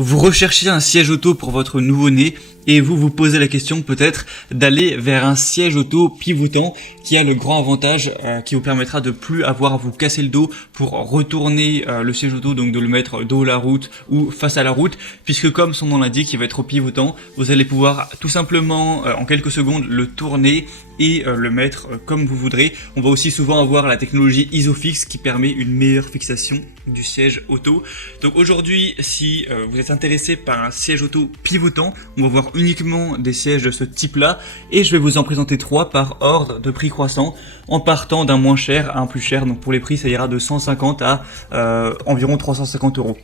Vous recherchez un siège auto pour votre nouveau-né et vous vous posez la question peut-être d'aller vers un siège auto pivotant qui a le grand avantage qui vous permettra de plus avoir à vous casser le dos pour retourner le siège auto, donc de le mettre dos à la route ou face à la route, puisque comme son nom l'indique, il va être pivotant. Vous allez pouvoir tout simplement en quelques secondes le tourner et le mettre comme vous voudrez. On va aussi souvent avoir la technologie Isofix qui permet une meilleure fixation du siège auto. Donc aujourd'hui, si vous êtes intéressé par un siège auto pivotant, on va voir uniquement des sièges de ce type-là et je vais vous en présenter 3 par ordre de prix croissant en partant d'un moins cher à un plus cher. Donc pour les prix, ça ira de 150 à environ 350 euros.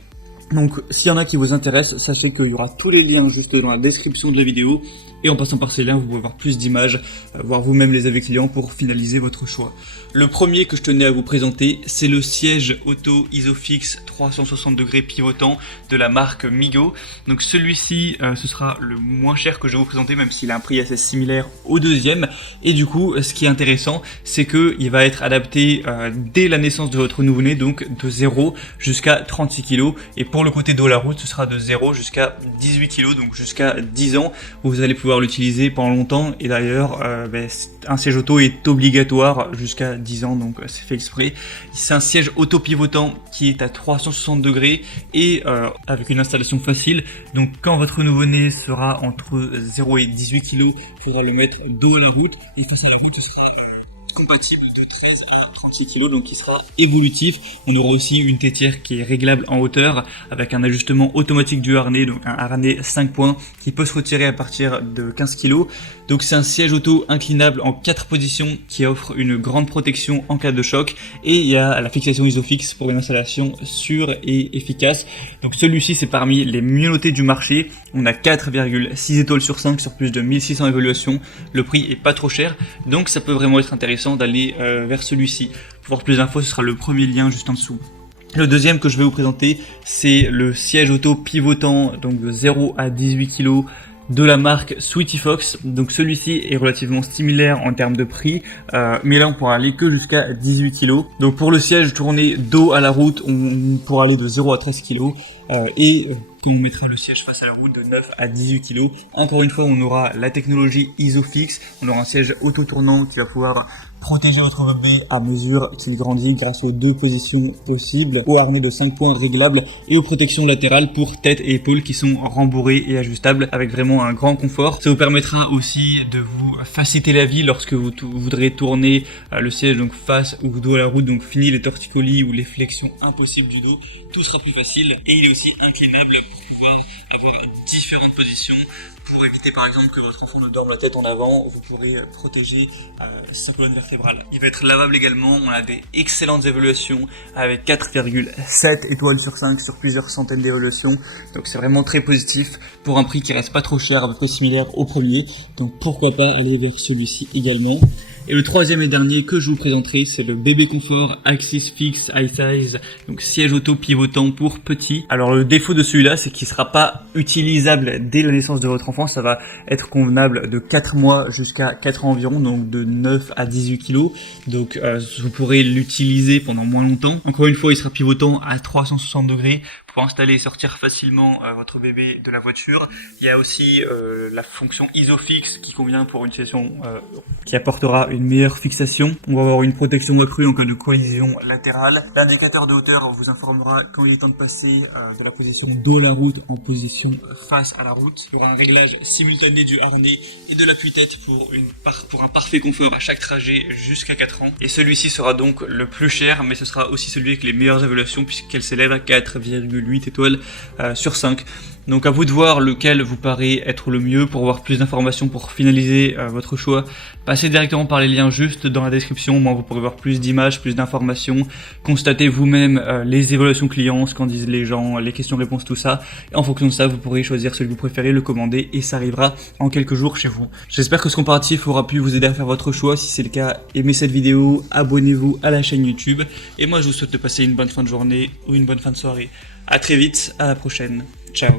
Donc s'il y en a qui vous intéressent, sachez qu'il y aura tous les liens juste dans la description de la vidéo et en passant par ces liens, vous pouvez voir plus d'images, voir vous-même les avis clients pour finaliser votre choix. Le premier que je tenais à vous présenter, c'est le siège auto Isofix 360 degrés pivotant de la marque Migo. Donc celui-ci, ce sera le moins cher que je vais vous présenter, même s'il a un prix assez similaire au deuxième. Et du coup, ce qui est intéressant, c'est qu'il va être adapté dès la naissance de votre nouveau-né, donc de 0 jusqu'à 36 kg. Et pour le côté dos à la route, ce sera de 0 jusqu'à 18 kg, donc jusqu'à 10 ans. Vous allez pouvoir l'utiliser pendant longtemps. Et d'ailleurs, un siège auto est obligatoire jusqu'à 10 ans, donc c'est fait exprès. C'est un siège auto pivotant qui est à 360 degrés et avec une installation facile. Donc quand votre nouveau-né sera entre 0 et 18 kg, il faudra le mettre dos à la route et face à la route, il sera compatible de 13 à 36 kg, donc il sera évolutif. On aura aussi une tétière qui est réglable en hauteur avec un ajustement automatique du harnais, donc un harnais 5 points qui peut se retirer à partir de 15 kg. Donc c'est un siège auto inclinable en 4 positions qui offre une grande protection en cas de choc et il y a la fixation Isofix pour une installation sûre et efficace. Donc celui-ci c'est parmi les mieux notés du marché. On a 4,6 étoiles sur 5 sur plus de 1600 évaluations. Le prix est pas trop cher, donc ça peut vraiment être intéressant d'aller vers celui-ci. Pour voir plus d'infos, ce sera le premier lien juste en dessous. Le deuxième que je vais vous présenter, c'est le siège auto pivotant, donc de 0 à 18 kg de la marque Sweetie Fox. Donc celui-ci est relativement similaire en termes de prix, mais là on pourra aller que jusqu'à 18 kg. Donc pour le siège tourné dos à la route, on pourra aller de 0 à 13 kg et quand on mettra le siège face à la route de 9 à 18 kg. Encore une fois, on aura la technologie Isofix, on aura un siège auto-tournant qui va pouvoir protéger votre bébé à mesure qu'il grandit grâce aux 2 positions possibles, au harnais de 5 points réglables et aux protections latérales pour tête et épaules qui sont rembourrées et ajustables avec vraiment un grand confort. Ça vous permettra aussi de vous faciliter la vie lorsque vous voudrez tourner le siège donc face ou dos à la route, donc fini les torticolis ou les flexions impossibles du dos, tout sera plus facile et il est aussi inclinable pour pouvoir avoir différentes positions. Pour éviter par exemple que votre enfant ne dorme la tête en avant, vous pourrez protéger sa colonne vertébrale. Il va être lavable également, on a des excellentes évaluations avec 4,7 étoiles sur 5 sur plusieurs centaines d'évaluations. Donc c'est vraiment très positif pour un prix qui reste pas trop cher, à peu près similaire au premier. Donc pourquoi pas aller vers celui-ci également. Et le troisième et dernier que je vous présenterai, c'est le Bébé Confort Axis Fix High Size, donc siège auto pivotant pour petit. Alors le défaut de celui-là, c'est qu'il ne sera pas utilisable dès la naissance de votre enfant. Ça va être convenable de 4 mois jusqu'à 4 ans environ, donc de 9 à 18 kg. Donc vous pourrez l'utiliser pendant moins longtemps. Encore une fois, il sera pivotant à 360 degrés. Pour installer et sortir facilement votre bébé de la voiture. Il y a aussi la fonction Isofix qui convient pour une situation qui apportera une meilleure fixation. On va avoir une protection accrue en cas de collision latérale. L'indicateur de hauteur vous informera quand il est temps de passer de la position dos à la route en position face à la route. Il y aura un réglage simultané du harnais et de l'appui-tête pour un parfait confort à chaque trajet jusqu'à 4 ans. Et celui-ci sera donc le plus cher, mais ce sera aussi celui avec les meilleures évaluations puisqu'elle s'élève à 4,8 étoiles sur 5. Donc à vous de voir lequel vous paraît être le mieux. Pour avoir plus d'informations, pour finaliser votre choix, passez directement par les liens juste dans la description. Moi, vous pourrez voir plus d'images, plus d'informations, constatez vous-même les évaluations clients, ce qu'en disent les gens, les questions-réponses, tout ça. Et en fonction de ça, vous pourrez choisir celui que vous préférez, le commander et ça arrivera en quelques jours chez vous. J'espère que ce comparatif aura pu vous aider à faire votre choix. Si c'est le cas, aimez cette vidéo, abonnez-vous à la chaîne YouTube. Et moi, je vous souhaite de passer une bonne fin de journée ou une bonne fin de soirée. À très vite, à la prochaine. Ciao.